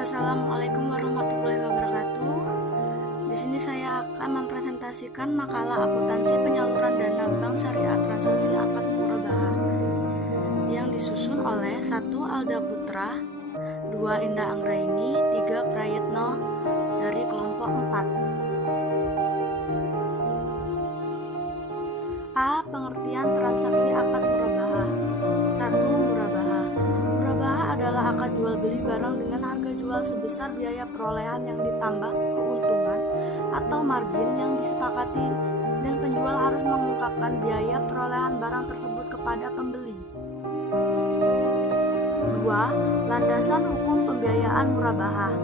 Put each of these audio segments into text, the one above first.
Assalamualaikum warahmatullahi wabarakatuh. Di sini saya akan mempresentasikan makalah akuntansi penyaluran dana Bank Syariah Transaksi Akad Murabahah yang disusun oleh 1. Alda Putra, 2. Indah Anggraini, 3. Prayitno dari kelompok 4. A. Pengertian transaksi akad murabahah. 1. Murabahah. Murabahah adalah akad jual beli barang dengan harga jual sebesar biaya perolehan yang ditambah keuntungan atau margin yang disepakati dan penjual harus mengungkapkan biaya perolehan barang tersebut kepada pembeli. 2. Landasan hukum pembiayaan murabahah.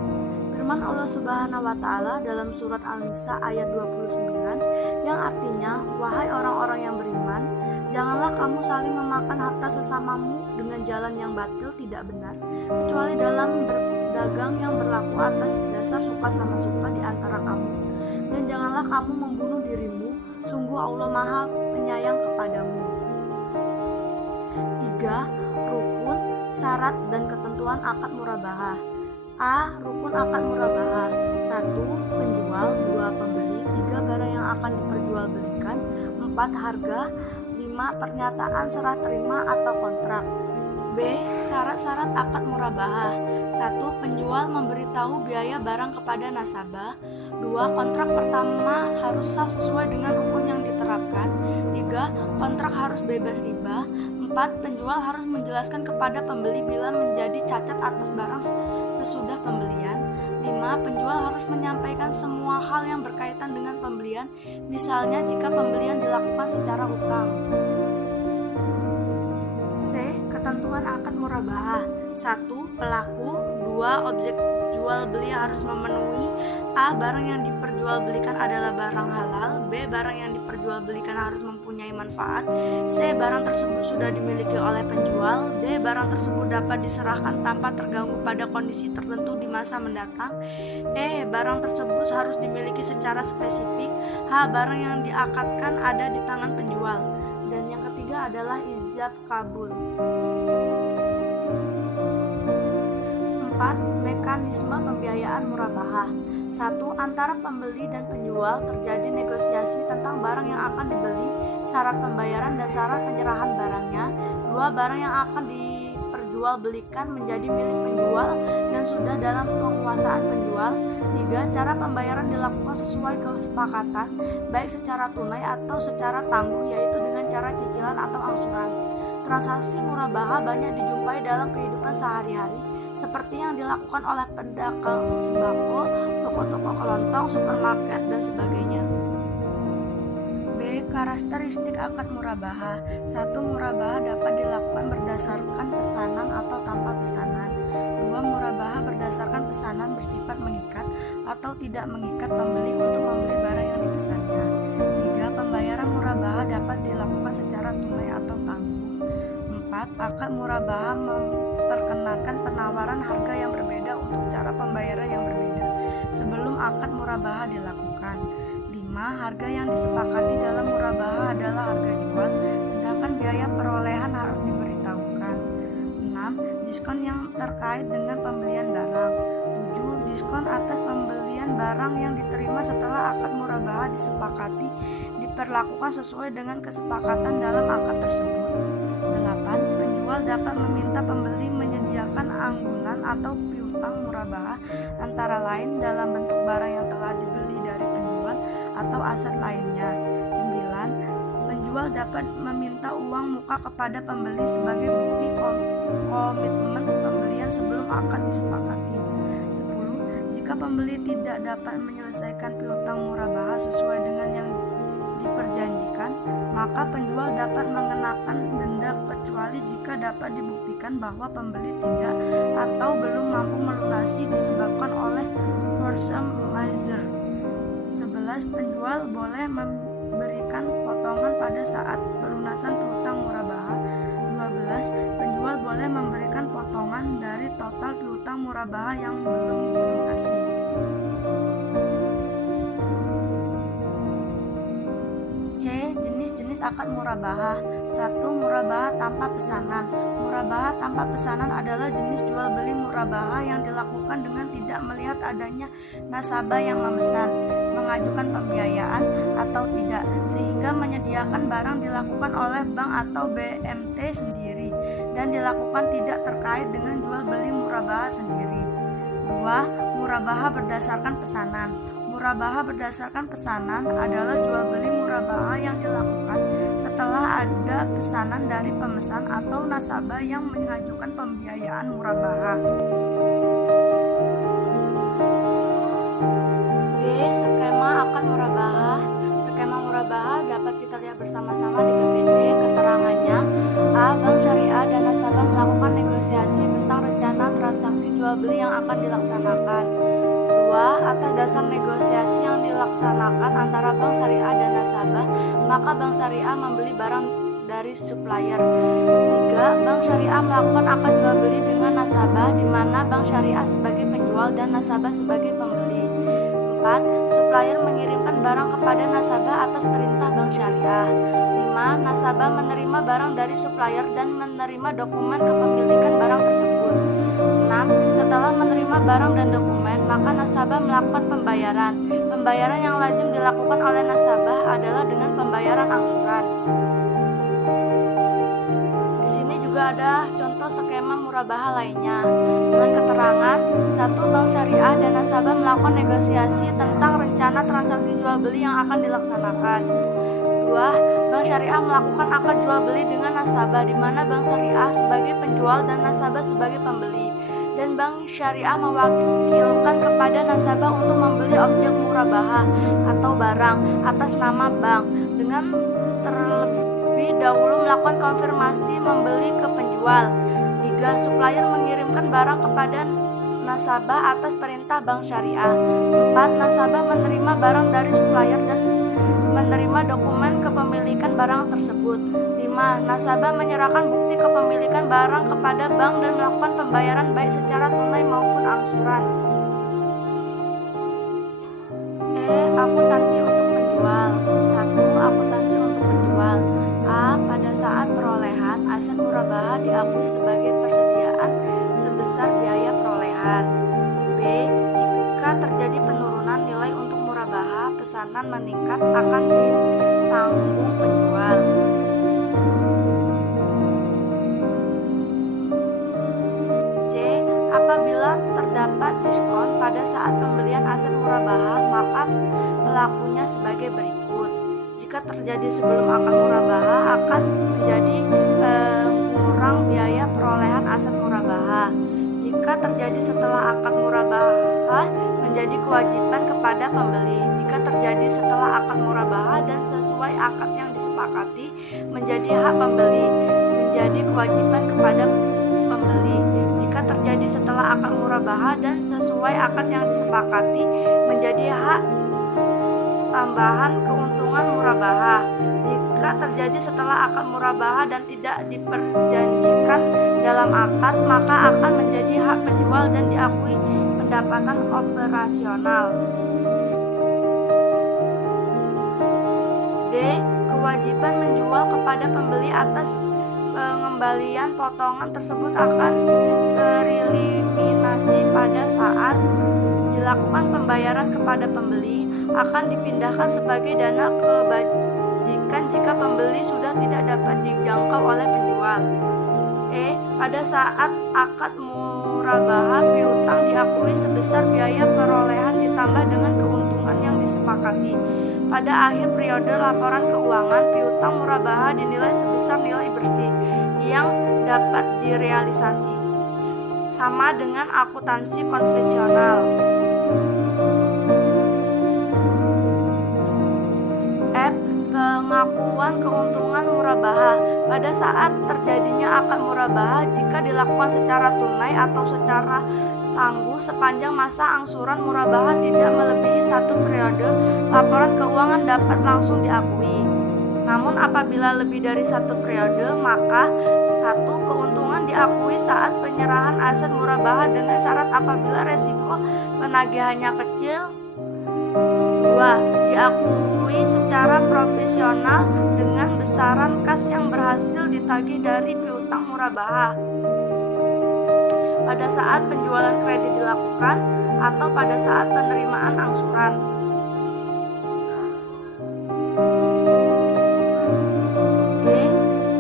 Firman Allah Subhanahu wa Ta'ala dalam surat An-Nisa ayat 29 yang artinya, wahai orang-orang yang beriman, janganlah kamu saling memakan harta sesamamu dengan jalan yang batil tidak benar, kecuali dalam berdagang yang berlaku atas dasar suka sama suka di antara kamu. Dan janganlah kamu membunuh dirimu, sungguh Allah Maha Penyayang kepadamu. 3. Rukun, syarat, dan ketentuan akad murabahah. A. Rukun akad murabahah. 1. Penjual, 2. Pembeli, 3. Barang yang akan diperjualbelikan, 4. Harga, 5. Pernyataan serah terima atau kontrak. B. Syarat-syarat akad murabahah. 1. Penjual memberitahu biaya barang kepada nasabah. 2. Kontrak pertama harus sah sesuai dengan rukun yang diterapkan. 3. Kontrak harus bebas riba. 4. Penjual harus menjelaskan kepada pembeli bila menjadi cacat atas barang sesudah pembelian. 5. Penjual harus menyampaikan semua hal yang berkaitan dengan pembelian, misalnya jika pembelian dilakukan secara hutang. C. Ketentuan akad murabahah. 1. Pelaku. 2. Objek jual beli harus memenuhi: A. Barang yang diperjualbelikan adalah barang halal. B. Barang yang diperjualbelikan harus mempunyai manfaat. C. Barang tersebut sudah dimiliki oleh penjual. D. Barang tersebut dapat diserahkan tanpa terganggu pada kondisi tertentu di masa mendatang. E. Barang tersebut harus dimiliki secara spesifik. H. Barang yang diakadkan ada di tangan penjual. Dan yang ketiga adalah ijab kabul. 4. Mekanisme pembiayaan murabahah. 1. Antara pembeli dan penjual terjadi negosiasi tentang barang yang akan dibeli, syarat pembayaran dan syarat penyerahan barangnya. 2. Barang yang akan diperjualbelikan menjadi milik penjual dan sudah dalam penguasaan penjual. 3. Cara pembayaran dilakukan sesuai kesepakatan, baik secara tunai atau secara tangguh, yaitu dengan cara cicilan atau angsuran. Transaksi murabahah banyak dijumpai dalam kehidupan sehari-hari, seperti yang dilakukan oleh pedagang sembako, toko-toko kelontong, supermarket, dan sebagainya. B. Karakteristik akad murabahah. 1. Murabahah dapat dilakukan berdasarkan pesanan atau tanpa pesanan. 2. Murabahah berdasarkan pesanan bersifat mengikat atau tidak mengikat pembeli untuk membeli barang yang dipesannya. 3. Pembayaran murabahah dapat dilakukan secara tunai atau tangguh. 4. Akad murabahah memperkenalkan penawaran harga yang berbeda untuk cara pembayaran yang berbeda sebelum akad murabahah dilakukan. 5. Harga yang disepakati dalam murabahah adalah harga jual, sedangkan biaya perolehan harus diberitahukan. 6. Diskon yang terkait dengan pembelian barang. 7. Diskon atas pembelian barang yang diterima setelah akad murabahah disepakati diperlakukan sesuai dengan kesepakatan dalam akad tersebut. 8. Penjual dapat meminta pembeli menyediakan anggunan atau piutang murabahah, antara lain dalam bentuk barang yang telah dibeli dari penjual atau aset lainnya. 9. Penjual dapat meminta uang muka kepada pembeli sebagai bukti komitmen pembelian sebelum akad disepakati. 10. Jika pembeli tidak dapat menyelesaikan piutang murabahah sesuai dengan yang diperjanjikan, maka penjual dapat mengenakan denda kecuali jika dapat dibuktikan bahwa pembeli tidak atau belum mampu melunasi disebabkan oleh force majeure. 11. Penjual boleh memberikan potongan pada saat pelunasan piutang murabahah. 12. Penjual boleh memberikan potongan dari total piutang murabahah yang belum dilunasi. C. Jenis-jenis akad murabahah. 1. Murabahah tanpa pesanan. Murabahah tanpa pesanan adalah jenis jual beli murabahah yang dilakukan dengan tidak melihat adanya nasabah yang memesan, mengajukan pembiayaan atau tidak, sehingga menyediakan barang dilakukan oleh bank atau BMT sendiri dan dilakukan tidak terkait dengan jual beli murabahah sendiri. 2. Murabahah berdasarkan pesanan. Murabahah berdasarkan pesanan adalah jual beli murabahah yang dilakukan setelah ada pesanan dari pemesan atau nasabah yang mengajukan pembiayaan murabahah. D. Skema akad murabahah. Skema murabahah dapat kita lihat bersama-sama di PPT. Keterangannya: A. Bank syariah dan nasabah melakukan negosiasi tentang rencana transaksi jual beli yang akan dilaksanakan. 2. Atas dasar negosiasi yang dilaksanakan antara bank syariah dan nasabah, maka bank syariah membeli barang dari supplier. 3. Bank syariah melakukan akad jual beli dengan nasabah, di mana bank syariah sebagai penjual dan nasabah sebagai pembeli. 4. Supplier mengirimkan barang kepada nasabah atas perintah bank syariah. 5. Nasabah menerima barang dari supplier dan menerima dokumen kepemilikan barang tersebut. 6. Setelah menerima barang dan dokumen, maka nasabah melakukan pembayaran. Pembayaran yang lazim dilakukan oleh nasabah adalah dengan pembayaran angsuran. Di sini juga ada contoh skema murabahah lainnya dengan keterangan: 1. Bank syariah dan nasabah melakukan negosiasi tentang rencana transaksi jual beli yang akan dilaksanakan. 2. Bank syariah melakukan akad jual beli dengan nasabah, di mana bank syariah sebagai penjual dan nasabah sebagai pembeli, dan bank syariah mewakilkan kepada nasabah untuk membeli objek murabahah atau barang atas nama bank dengan terlebih dahulu melakukan konfirmasi membeli ke penjual. 3. Supplier mengirimkan barang kepada nasabah atas perintah bank syariah. 4. Nasabah menerima barang dari supplier dan menerima dokumen kepemilikan barang tersebut. 5. Nasabah menyerahkan bukti kepemilikan barang kepada bank dan melakukan pembayaran baik secara tunai maupun angsuran. Akuntansi untuk penjual. 1. Akuntansi untuk penjual. A. Pada saat perolehan, aset murabahah diakui sebagai persediaan sebesar biaya perolehan. B. Jika terjadi penurunan nilai untuk murabahah, pesanan meningkat akan ditanggung penjual. C. Apabila terdapat diskon pada saat pembelian aset murabahah, maka pelakunya sebagai berikut. Jika terjadi sebelum akad murabahah, akan menjadi pengurang biaya perolehan aset murabahah. Jika terjadi setelah akad murabahah, menjadi kewajiban kepada pembeli. Jika terjadi setelah akad murabahah dan sesuai akad yang disepakati, menjadi hak pembeli, menjadi kewajiban kepada pembeli. Jika terjadi setelah akad murabahah dan sesuai akad yang disepakati, menjadi hak tambahan keuntungan murabahah. Jika terjadi setelah akad murabahah dan tidak diperjanjikan dalam akad, maka akan menjadi hak penjual dan diakui pendapatan operasional. D. Kewajiban menjual kepada pembeli atas pengembalian potongan tersebut akan tereliminasi pada saat dilakukan pembayaran kepada pembeli, akan dipindahkan sebagai dana kebajikan jika pembeli sudah tidak dapat dijangkau oleh penjual. Pada saat akad murabahah, piutang diakui sebesar biaya perolehan ditambah dengan keuntungan yang disepakati. Pada akhir periode laporan keuangan, piutang murabahah dinilai sebesar nilai bersih yang dapat direalisasi, sama dengan akuntansi konvensional. Pengakuan keuntungan murabahah. Pada saat terjadinya akad murabahah, jika dilakukan secara tunai atau secara tangguh sepanjang masa angsuran murabahah tidak melebihi 1 periode, laporan keuangan dapat langsung diakui. Namun apabila lebih dari 1 periode, maka 1. Keuntungan diakui saat penyerahan aset murabahah dengan syarat apabila resiko penagihannya kecil. 2. 2. Diakui secara profesional dengan besaran kas yang berhasil ditagih dari piutang murabaha pada saat penjualan kredit dilakukan atau pada saat penerimaan angsuran. D.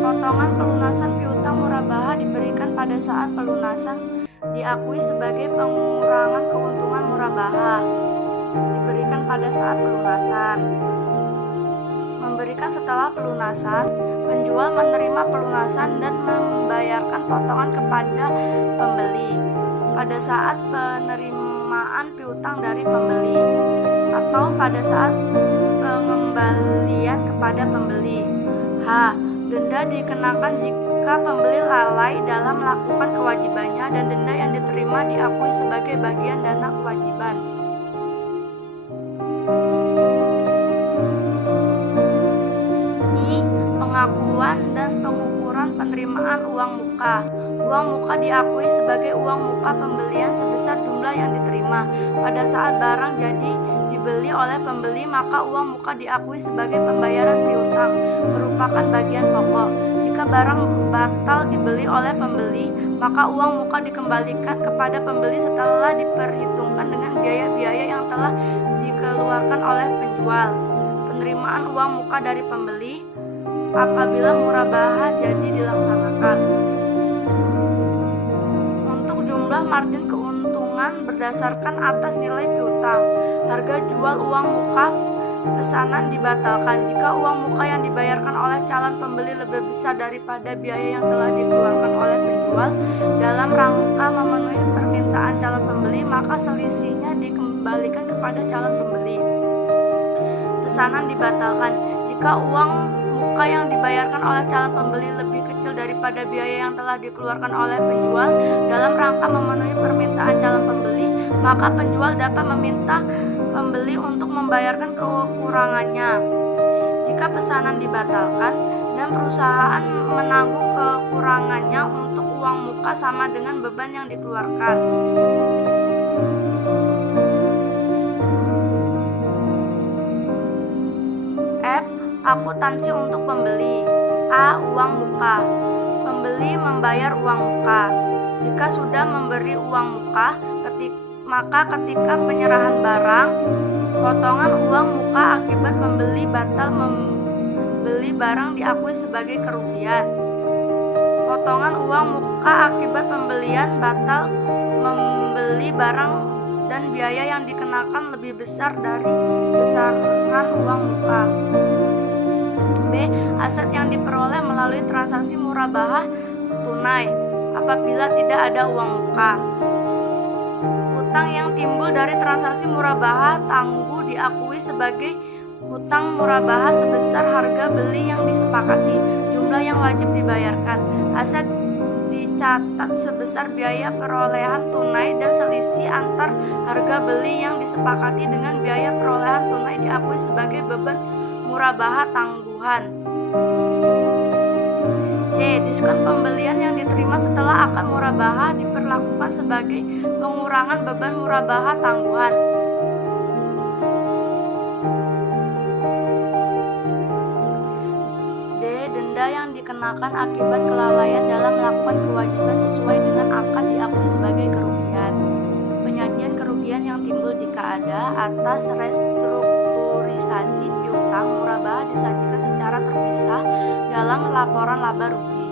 Potongan pelunasan piutang murabaha diberikan pada saat pelunasan diakui sebagai pengurangan keuntungan murabaha. Diberikan pada saat pelunasan. Memberikan setelah pelunasan, penjual menerima pelunasan dan membayarkan potongan kepada pembeli pada saat penerimaan piutang dari pembeli atau pada saat pengembalian kepada pembeli. H. Denda dikenakan jika pembeli lalai dalam melakukan kewajibannya dan denda yang diterima diakui sebagai bagian dana kewajiban. I. Pengakuan dan pengukuran penerimaan uang muka. Uang muka diakui sebagai uang muka pembelian sebesar jumlah yang diterima. Pada saat barang jadi dibeli oleh pembeli, maka uang muka diakui sebagai pembayaran piutang, merupakan bagian pokok. Jika barang batal dibeli oleh pembeli, maka uang muka dikembalikan kepada pembeli setelah diperhitungkan dengan biaya-biaya yang telah dikeluarkan oleh penjual. Penerimaan uang muka dari pembeli apabila murabaha jadi dilaksanakan. Untuk jumlah margin keuntungan berdasarkan atas nilai piutang, harga jual uang muka pesanan dibatalkan jika uang muka yang dibayarkan oleh calon pembeli lebih besar daripada biaya yang telah dikeluarkan oleh penjual dalam rangka memenuhi permintaan calon pembeli, maka selisihnya dikembalikan kepada calon pembeli. Pesanan dibatalkan jika uang muka yang dibayarkan oleh calon pembeli lebih kecil daripada biaya yang telah dikeluarkan oleh penjual dalam rangka memenuhi permintaan calon pembeli, maka penjual dapat meminta pembeli untuk membayarkan kekurangannya. Jika pesanan dibatalkan dan perusahaan menanggung kekurangannya untuk uang muka sama dengan beban yang dikeluarkan. F. Akuntansi untuk pembeli. A. Uang muka. Pembeli membayar uang muka. Jika sudah memberi uang muka, maka ketika penyerahan barang, potongan uang muka akibat pembeli batal membeli barang diakui sebagai kerugian. Potongan uang muka akibat pembelian batal membeli barang dan biaya yang dikenakan lebih besar dari besaran uang muka. B. Aset yang diperoleh melalui transaksi murabaha tunai apabila tidak ada uang muka. Hutang yang timbul dari transaksi murabaha tangguh diakui sebagai hutang murabaha sebesar harga beli yang disepakati, jumlah yang wajib dibayarkan. Aset dicatat sebesar biaya perolehan tunai dan selisih antar harga beli yang disepakati dengan biaya perolehan tunai diakui sebagai beban murabaha tangguhan. C. Diskon pembelian yang diterima setelah akad murabaha diperlakukan sebagai pengurangan beban murabaha tangguhan. D. Denda yang dikenakan akibat kelalaian dalam melakukan kewajiban sesuai dengan akad diakui sebagai kerugian. Penyajian kerugian yang timbul jika ada atas restrukturisasi piutang murabaha disajikan secara terpisah dalam laporan laba rugi.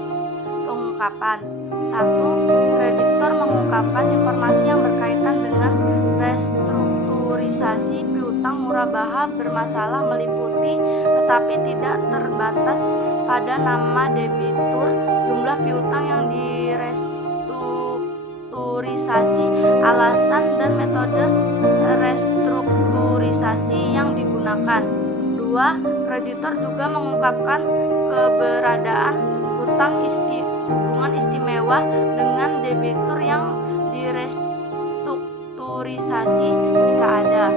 Pengungkapan. 1. Kreditor mengungkapkan informasi yang berkaitan dengan restrukturisasi piutang murabaha bermasalah meliputi tetapi tidak terbatas pada nama debitur, jumlah piutang yang direstrukturisasi, alasan dan metode restrukturisasi yang digunakan. 2. Kreditor juga mengungkapkan keberadaan hubungan istimewa dengan debitur yang direstrukturisasi jika ada.